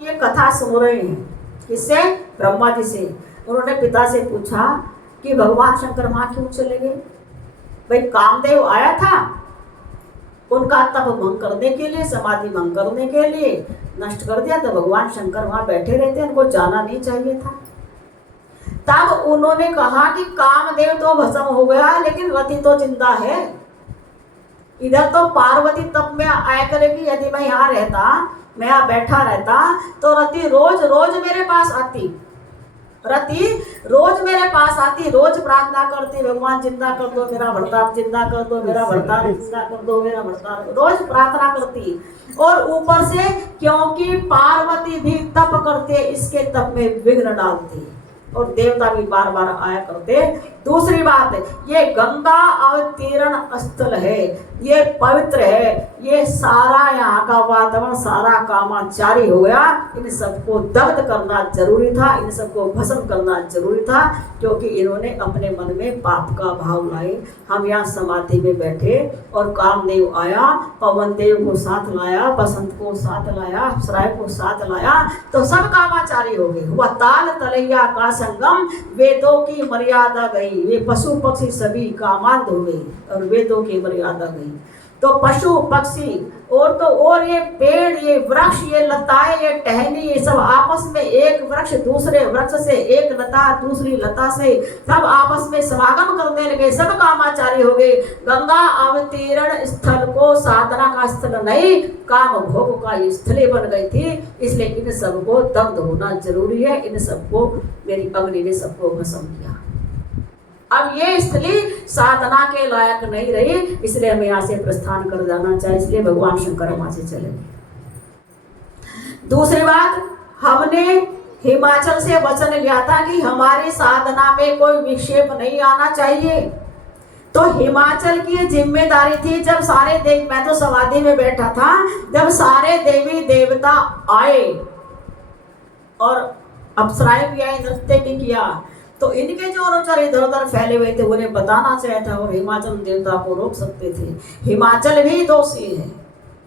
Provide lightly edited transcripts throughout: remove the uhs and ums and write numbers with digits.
ये कथा सुन रहे हैं। किससे? ब्रह्मा जी से। उन्होंने पिता से पूछा कि भगवान शंकर वहां क्यों चले गए? भाई कामदेव आया था उनका तप भंग करने के लिए, समाधि भंग करने के लिए, नष्ट कर दिया। तो भगवान शंकर वहां बैठे रहते, उनको जाना नहीं चाहिए था। तब उन्होंने कहा कि कामदेव तो भस्म हो गया, लेकिन रति तो जिंदा है। इधर तो पार्वती तप में आया करेगी। यदि मैं यहाँ रहता, मैं यहाँ बैठा रहता, तो रति रोज रोज मेरे पास आती। रति रोज मेरे पास आती, रोज प्रार्थना करती, भगवान जिंदा कर दो मेरा भरतार, जिंदा कर दो मेरा भरतार, जिंदा कर दो मेरा भरतार, रोज प्रार्थना करती। और ऊपर से क्योंकि पार्वती भी तप करते, इसके तप में विघ्न डालती और देवता भी बार बार आया करते। दूसरी बात, ये गंगा अवतीर्ण स्थल है, ये पवित्र है, ये सारा यहाँ का वातावरण सारा कामाचारी हो गया। इन सबको दग्ध करना जरूरी था, इन सबको भस्म करना जरूरी था, क्योंकि इन्होंने अपने मन में पाप का भाव लाए। हम यहाँ समाधि में बैठे और कामदेव आया, पवन देव को साथ लाया, बसंत को साथ लाया, अप्सराएं को साथ लाया, तो सब कामाचारी हो गए। हुआ ताल तलैया का संगम, वेदों की मर्यादा गई, वे पशु पक्षी सभी कामांध हो गई और वेदों की मर्यादा गई। तो पशु पक्षी और ये पेड़, ये वृक्ष, ये लताएं, ये टहनी, ये सब आपस में, एक वृक्ष दूसरे वृक्ष से, एक लता दूसरी लता से, सब आपस में समागम करने लगे, सब कामाचारी हो गए। गंगा अवतीर्ण स्थल को साधना का स्थल नहीं, काम भोग का स्थल बन गई थी। इसलिए इन सबको दग्ध होना जरूरी है। इन सबको मेरी अग्नि ने सबको भस्म किया। अब ये स्थली साधना के लायक नहीं रही, इसलिए हमें यहाँ से प्रस्थान कर जाना चाहिए। इसलिए भगवान शंकर वहां से चले गए। दूसरी बात, हमने हिमाचल से वचन लिया था कि हमारी साधना में कोई विक्षेप नहीं आना चाहिए। तो हिमाचल की जिम्मेदारी थी, जब सारे देव, मैं तो समाधि में बैठा था, जब सारे देवी देवता आए और अप्सराएं भी आई, नृत्य भी किया, तो इनके जो अनुचर इधर उधर फैले हुए थे उन्हें बताना चाहिए था और हिमाचल देवता को रोक सकते थे। हिमाचल भी दोषी है,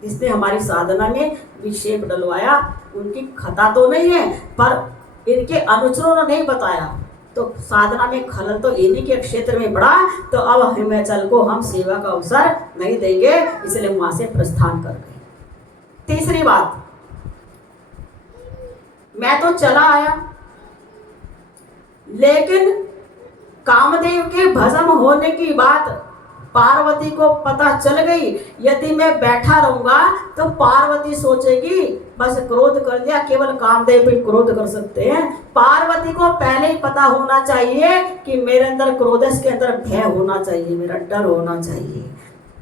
इसने हमारी साधना में विक्षेप डलवाया। उनकी खता तो नहीं है, पर इनके अनुचरों ने नहीं बताया, तो साधना में खलल तो इन्हीं के क्षेत्र में पड़ा। तो अब हिमाचल को हम सेवा का अवसर नहीं देंगे, इसलिए वहां से प्रस्थान कर गए। तीसरी बात, मैं तो चला आया, लेकिन कामदेव के भस्म होने की बात पार्वती को पता चल गई। यदि मैं बैठा रहूंगा तो पार्वती सोचेगी बस क्रोध कर दिया, केवल कामदेव पे क्रोध कर सकते हैं। पार्वती को पहले ही पता होना चाहिए कि मेरे अंदर क्रोध है, इसके अंदर भय होना चाहिए, मेरा डर होना चाहिए।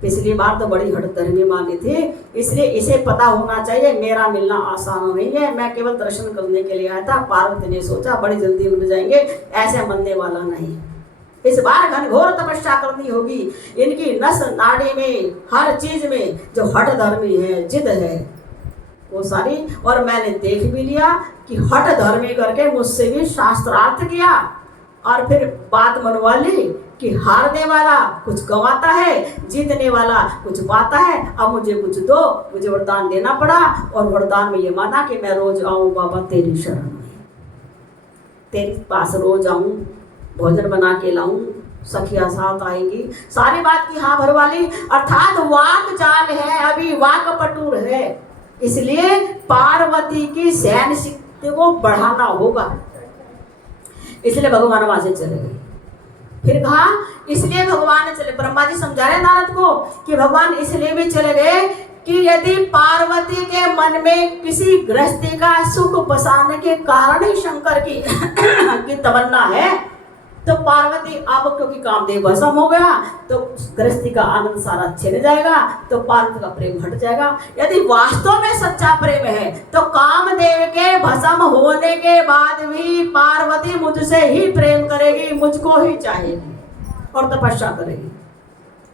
पिछली बार तो बड़ी हठधर्मी मांगी थी, इसलिए इसे पता होना चाहिए मेरा मिलना आसान नहीं है, मैं केवल दर्शन करने के लिए आया था। पार्वती ने सोचा बड़ी जल्दी मिल जाएंगे, ऐसे मनने वाला नहीं। इस बार घनघोर तपस्या करनी होगी। इनकी नस नाड़ी में, हर चीज में जो हठधर्मी है, जिद है, वो सारी, और मैंने देख भी लिया कि हठधर्मी करके मुझसे भी शास्त्रार्थ किया और फिर बात मनवा ली कि हारने वाला कुछ गंवाता है, जीतने वाला कुछ पाता है। अब मुझे कुछ दो, मुझे वरदान देना पड़ा और वरदान में ये माना कि मैं रोज आऊं बाबा तेरी शरण में, तेरे पास रोज आऊं, भोजन बना के लाऊं, सखिया साथ आएंगी, सारी बात की हाँ भरवा ली। अर्थात वाक जाल है, अभी वाक पटूर है, इसलिए पार्वती की सहन शक्ति को बढ़ाना होगा। इसलिए भगवान वहां से चले गए। फिर कहा इसलिए भगवान चले, ब्रह्मा जी समझा रहे नारद को कि भगवान इसलिए भी चले गए कि यदि पार्वती के मन में किसी गृहस्थी का सुख बसाने के कारण ही शंकर की तमन्ना है, तो पार्वती अब क्योंकि कामदेव भस्म हो गया तो गृहस्थी का आनंद सारा छिन जाएगा, तो पार्वती का प्रेम हट जाएगा। यदि वास्तव में सच्चा प्रेम है तो कामदेव के भस्म होने के बाद भी पार्वती मुझसे ही प्रेम करेगी, मुझको ही चाहेगी और तपस्या करेगी।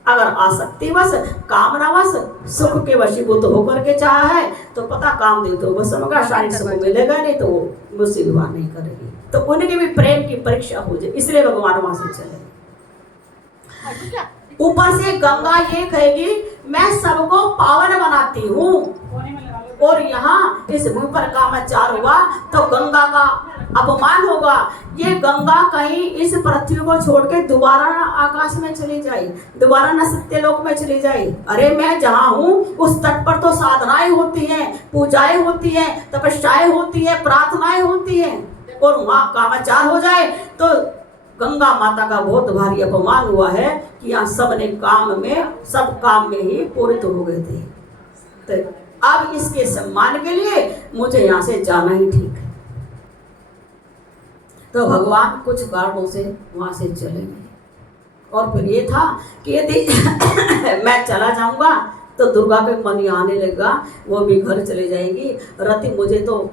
अगर आसक्तिवश, कामनावश, सुख के वशीभूत होकर के चाहा है तो पता कामदेव तो भस्म होगा, शारीरिक सुख मिलेगा नहीं तो मुझसे विवाह नहीं करेगी, तो उनके भी प्रेम की परीक्षा हो जाए, इसलिए भगवान वहां से चले। ऊपर से गंगा ये कहेगी मैं सबको पावन बनाती हूँ, और यहाँ इस भूमि पर कामाचार हुआ तो गंगा का अपमान होगा। ये गंगा कहीं इस पृथ्वी को छोड़ के दोबारा आकाश में चली जाए, दोबारा न सत्यलोक में चली जाए। अरे मैं जहाँ हूँ उस तट पर तो साधनाएं होती हैं, पूजाएं होती हैं, तपस्याएं होती हैं, प्रार्थनाएं होती हैं, और वहाँ कामाचार हो जाए तो गंगा माता का बहुत भारी अपमान हुआ है कि यहाँ सब ने सब काम में ही पूरित हो गए थे। तो अब इसके सम्मान के लिए मुझे यहाँ से जाना ही ठीक है। तो भगवान कुछ कारणों से वहाँ से चले गए, और फिर ये था कि यदि मैं चला जाऊंगा तो दुर्गा के मन यहाँ आने लगेगा, वो भी घर चले जाएंगी। रति मुझे तो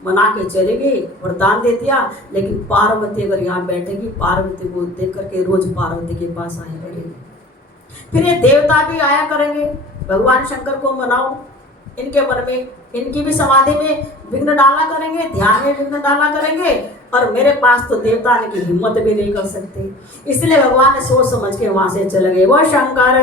मना के चलेगी, वरदान दे दिया, लेकिन पार्वती अगर यहाँ बैठेगी, पार्वती को देख करके रोज पार्वती के पास आया करेंगे। फिर ये देवता भी आया करेंगे, भगवान शंकर को मनाओ, इनके मन में, इनकी भी समाधि में विघ्न डाला करेंगे, ध्यान में विघ्न डाला करेंगे, और मेरे पास तो देवता आने की हिम्मत भी नहीं कर सकते। इसलिए भगवान ने सोच समझ के वहां से चले गए। वो शंकर